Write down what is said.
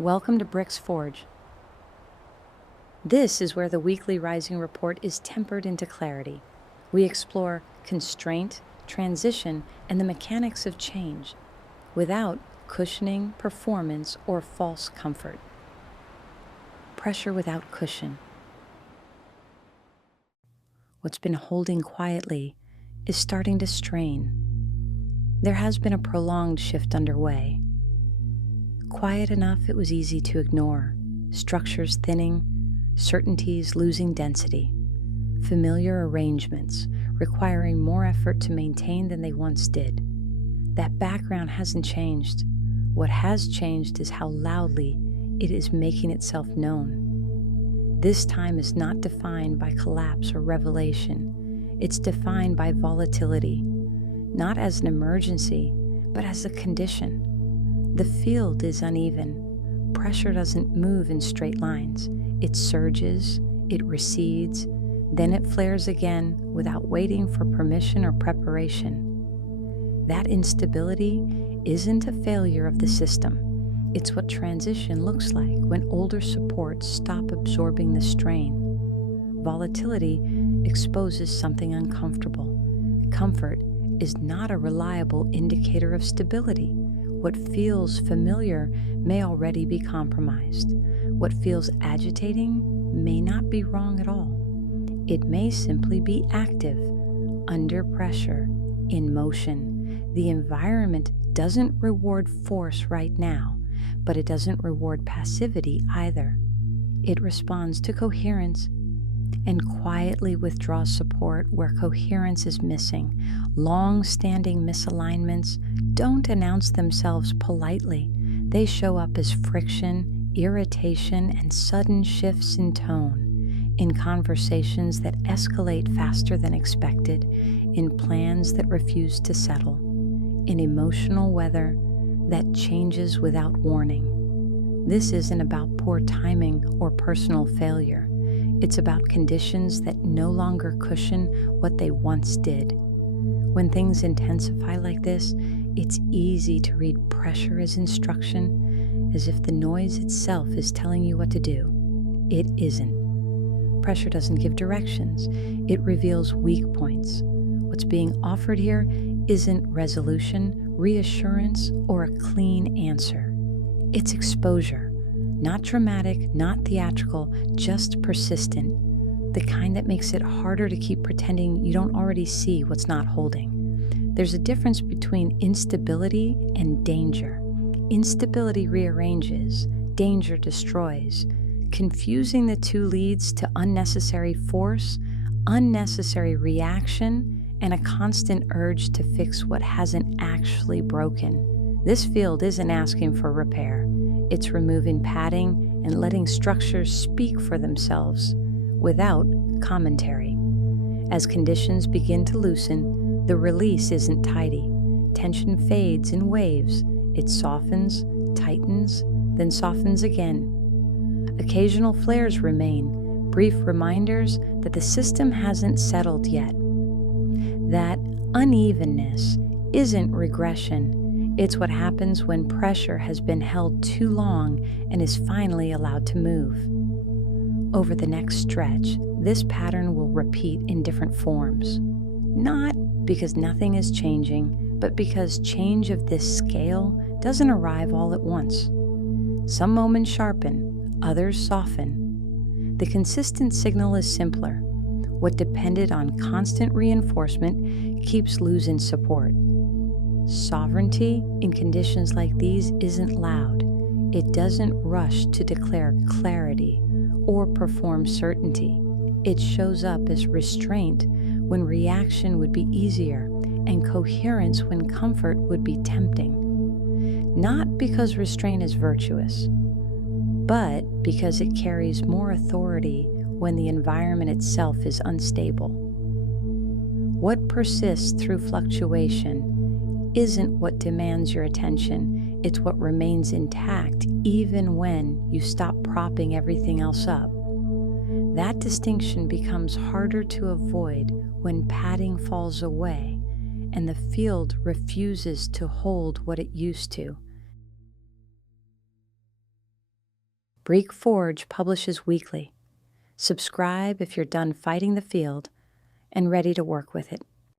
Welcome to Bríx Forge. This is where the weekly Rising Report is tempered into clarity. We explore constraint, transition, and the mechanics of change without cushioning, performance, or false comfort. Pressure without cushion. What's been holding quietly is starting to strain. There has been a prolonged shift underway. Quiet enough it was easy to ignore, structures thinning, certainties losing density, familiar arrangements requiring more effort to maintain than they once did. That background hasn't changed. What has changed is how loudly it is making itself known. This time is not defined by collapse or revelation. It's defined by volatility, not as an emergency, but as a condition. The field is uneven. Pressure doesn't move in straight lines. It surges, it recedes, then it flares again without waiting for permission or preparation. That instability isn't a failure of the system. It's what transition looks like when older supports stop absorbing the strain. Volatility exposes something uncomfortable. Comfort is not a reliable indicator of stability. What feels familiar may already be compromised. What feels agitating may not be wrong at all. It may simply be active, under pressure, in motion. The environment doesn't reward force right now, but it doesn't reward passivity either. It responds to coherence and quietly withdraws support where coherence is missing. Long-standing misalignments don't announce themselves politely. They show up as friction, irritation, and sudden shifts in tone, in conversations that escalate faster than expected, in plans that refuse to settle, in emotional weather that changes without warning. This isn't about poor timing or personal failure. It's about conditions that no longer cushion what they once did. When things intensify like this, it's easy to read pressure as instruction, as if the noise itself is telling you what to do. It isn't. Pressure doesn't give directions. It reveals weak points. What's being offered here isn't resolution, reassurance, or a clean answer. It's exposure. Not dramatic, not theatrical, just persistent. The kind that makes it harder to keep pretending you don't already see what's not holding. There's a difference between instability and danger. Instability rearranges, danger destroys. Confusing the two leads to unnecessary force, unnecessary reaction, and a constant urge to fix what hasn't actually broken. This field isn't asking for repair. It's removing padding and letting structures speak for themselves without commentary. As conditions begin to loosen, the release isn't tidy. Tension fades in waves. It softens, tightens, then softens again. Occasional flares remain, brief reminders that the system hasn't settled yet. That unevenness isn't regression. It's what happens when pressure has been held too long and is finally allowed to move. Over the next stretch, this pattern will repeat in different forms. Not because nothing is changing, but because change of this scale doesn't arrive all at once. Some moments sharpen, others soften. The consistent signal is simpler. What depended on constant reinforcement keeps losing support. Sovereignty in conditions like these isn't loud. It doesn't rush to declare clarity or perform certainty. It shows up as restraint when reaction would be easier and coherence when comfort would be tempting. Not because restraint is virtuous, but because it carries more authority when the environment itself is unstable. What persists through fluctuation isn't what demands your attention, it's what remains intact even when you stop propping everything else up. That distinction becomes harder to avoid when padding falls away and the field refuses to hold what it used to. Bríx Forge publishes weekly. Subscribe if you're done fighting the field and ready to work with it.